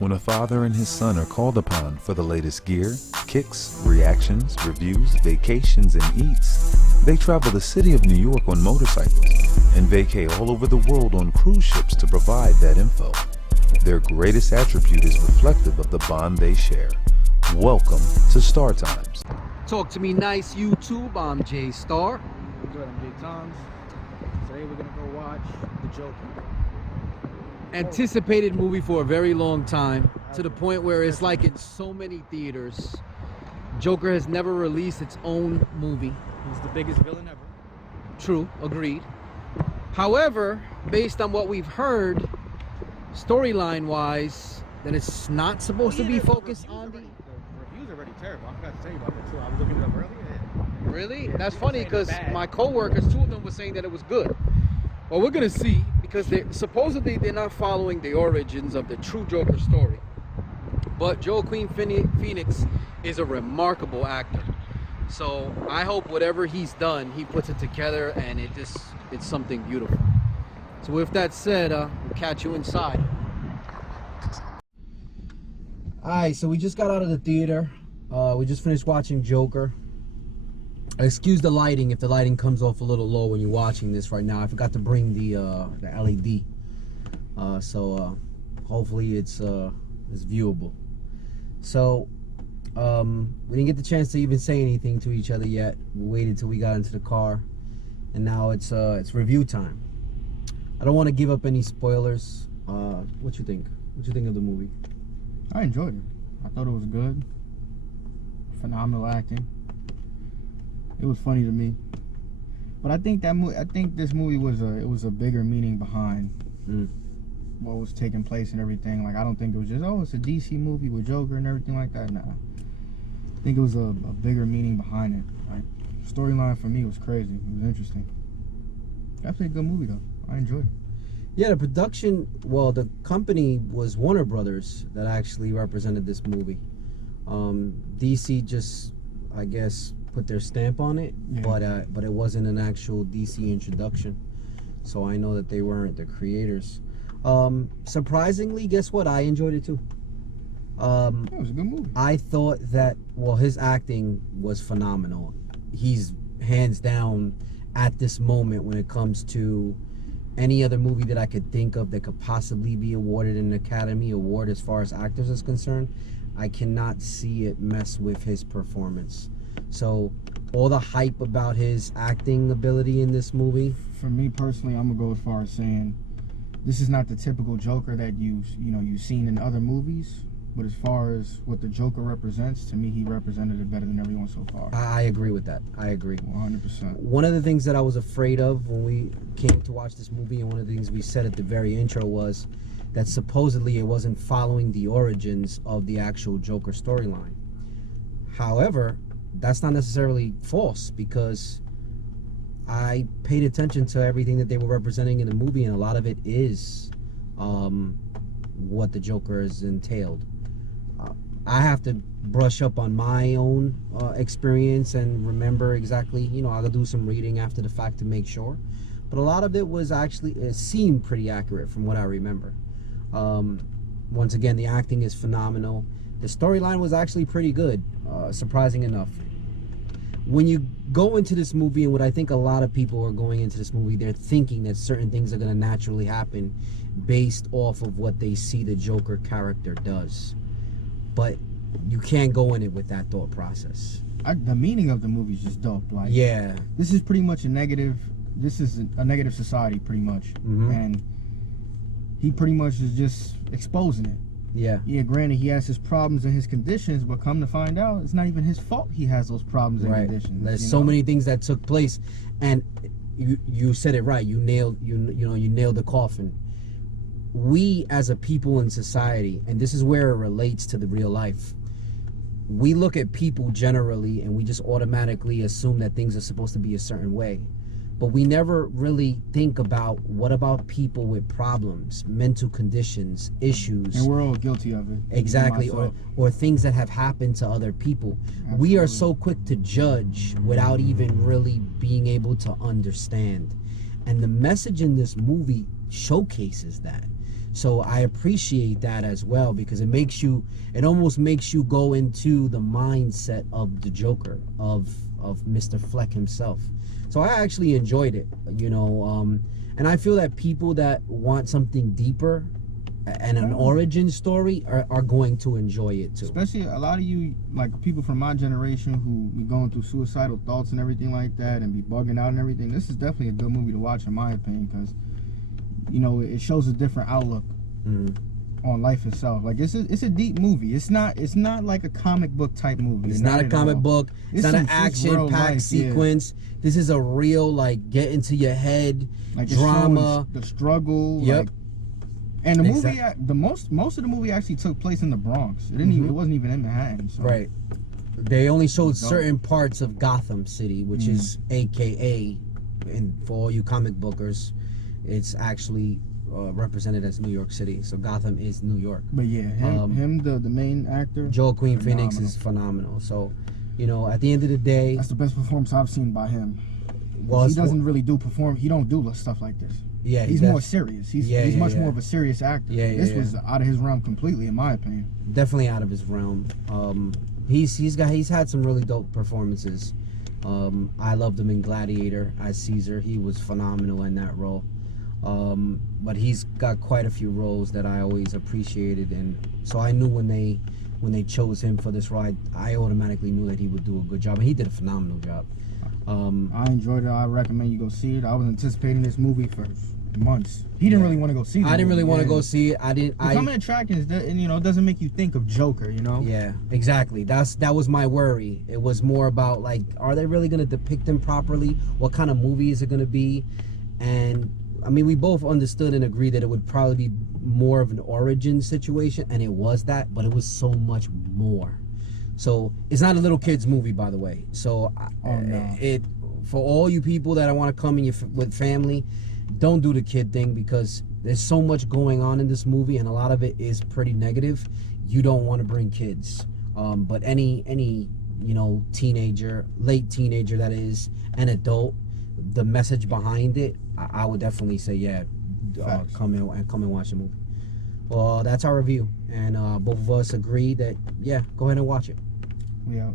When a father and his son are called upon for the latest gear, kicks, reactions, reviews, vacations, and eats, they travel the city of New York on motorcycles and vacay all over the world on cruise ships to provide that info. Their greatest attribute is reflective of the bond they share. Welcome to Star Times. Talk to me nice, YouTube. I'm Jay Star. Good, I'm Jay Toms. Today we're gonna go watch The Joker. Anticipated movie for a very long time, to the point where it's like in so many theaters. Joker has never released its own movie. He's the biggest villain ever. True, agreed. However, based on what we've heard, storyline-wise, that it's not supposed to be focused on the... The reviews are already terrible. I forgot to tell you about that too. I was looking it up earlier. Really? That's funny, because my co-workers, two of them were saying that it was good. Well, we're gonna see, because supposedly they're not following the origins of the true Joker story. But Joaquin Phoenix is a remarkable actor. So I hope whatever he's done, he puts it together and it's something beautiful. So with that said, we'll catch you inside. Alright, so we just got out of the theater. We just finished watching Joker. Excuse the lighting if the lighting comes off a little low when you're watching this right now. I forgot to bring the LED, so hopefully it's viewable. So we didn't get the chance to even say anything to each other yet. We waited till we got into the car, and now it's review time. I don't want to give up any spoilers. What you think? What you think of the movie? I enjoyed it. I thought it was good. Phenomenal acting. It was funny to me, but I think this movie was a bigger meaning behind what was taking place and everything. Like, I don't think it was just, oh, it's a DC movie with Joker and everything like that. Nah, I think it was a bigger meaning behind it. Like, storyline for me was crazy. It was interesting. Definitely a good movie though. I enjoyed it. Yeah, the production. Well, the company was Warner Brothers that actually represented this movie. DC just, I guess, put their stamp on it, yeah. But it wasn't an actual DC introduction, so I know that they weren't the creators. Surprisingly, guess what? I enjoyed it too. It was a good movie. I thought that, well, his acting was phenomenal. He's hands down at this moment, when it comes to any other movie that I could think of that could possibly be awarded an Academy Award as far as actors is concerned, I cannot see it mess with his performance. So all the hype about his acting ability in this movie, for me personally, I'm gonna go as far as saying this is not the typical Joker that you've seen in other movies, but as far as what the Joker represents, to me, he represented it better than everyone so far. I agree with that. I agree 100%. One of the things that I was afraid of when we came to watch this movie, and one of the things we said at the very intro, was that supposedly it wasn't following the origins of the actual Joker storyline. However, that's not necessarily false, because I paid attention to everything that they were representing in the movie, and a lot of it is what the Joker has entailed. I have to brush up on my own experience and remember exactly, I'll do some reading after the fact to make sure, but a lot of it was actually, it seemed pretty accurate from what I remember. Once again, the acting is phenomenal. The storyline was actually pretty good, surprising enough. When you go into this movie, and what I think a lot of people are going into this movie, they're thinking that certain things are going to naturally happen based off of what they see the Joker character does. But you can't go in it with that thought process. The meaning of the movie is just dope. Like, yeah, this is pretty much a negative society, pretty much. And he pretty much is just exposing it. Yeah, granted, he has his problems and his conditions, but come to find out, it's not even his fault he has those problems and conditions. There's so many things that took place, and you said it right. You nailed the coffin. We as a people in society, and this is where it relates to the real life, we look at people generally and we just automatically assume that things are supposed to be a certain way. But we never really think about, what about people with problems, mental conditions, issues. And we're all guilty of it. Exactly, or things that have happened to other people. Absolutely. We are so quick to judge without even really being able to understand. And the message in this movie showcases that. So I appreciate that as well, because it almost makes you go into the mindset of the Joker, of Mr. Fleck himself. So I actually enjoyed it, and I feel that people that want something deeper and an origin story are going to enjoy it too. Especially a lot of you, like people from my generation who be going through suicidal thoughts and everything like that and be bugging out and everything. This is definitely a good movie to watch in my opinion, because it shows a different outlook on life itself. Like it's a deep movie. It's not like a comic book type movie. It's not a comic book. It's not an action-packed sequence. Yeah. This is a real, like, get into your head, like drama, the struggle. Yep. Like, and the movie, most of the movie actually took place in the Bronx. It didn't even. It wasn't even in Manhattan. So. Right. They only showed certain parts of Gotham City, which is AKA, and for all you comic bookers, it's actually represented as New York City. So Gotham is New York. But yeah, the main actor, Joaquin Phoenix, is phenomenal. So, at the end of the day, that's the best performance I've seen by him. Well, he doesn't really he don't do stuff like this. Yeah, he's more serious. He's much more of a serious actor. Yeah, this was out of his realm completely, in my opinion. Definitely out of his realm. He's had some really dope performances. I loved him in Gladiator as Caesar. He was phenomenal in that role. But he's got quite a few roles that I always appreciated, and so I knew when they chose him for this role, I automatically knew that he would do a good job, and he did a phenomenal job. I enjoyed it. I recommend you go see it. I was anticipating this movie for months. He didn't really want to go see it. I didn't really want to go see it. Becoming attractions, and it doesn't make you think of Joker, Yeah, exactly. That was my worry. It was more about, like, are they really going to depict him properly? What kind of movie is it going to be? And I mean, we both understood and agreed that it would probably be more of an origin situation, and it was that, but it was so much more. So it's not a little kid's movie, by the way. So it for all you people that want to come in with family, don't do the kid thing, because there's so much going on in this movie, and a lot of it is pretty negative. You don't want to bring kids, but any teenager, late teenager that is, an adult, the message behind it, I would definitely say come and watch the movie. Well, that's our review, and both of us agree that go ahead and watch it. Yeah.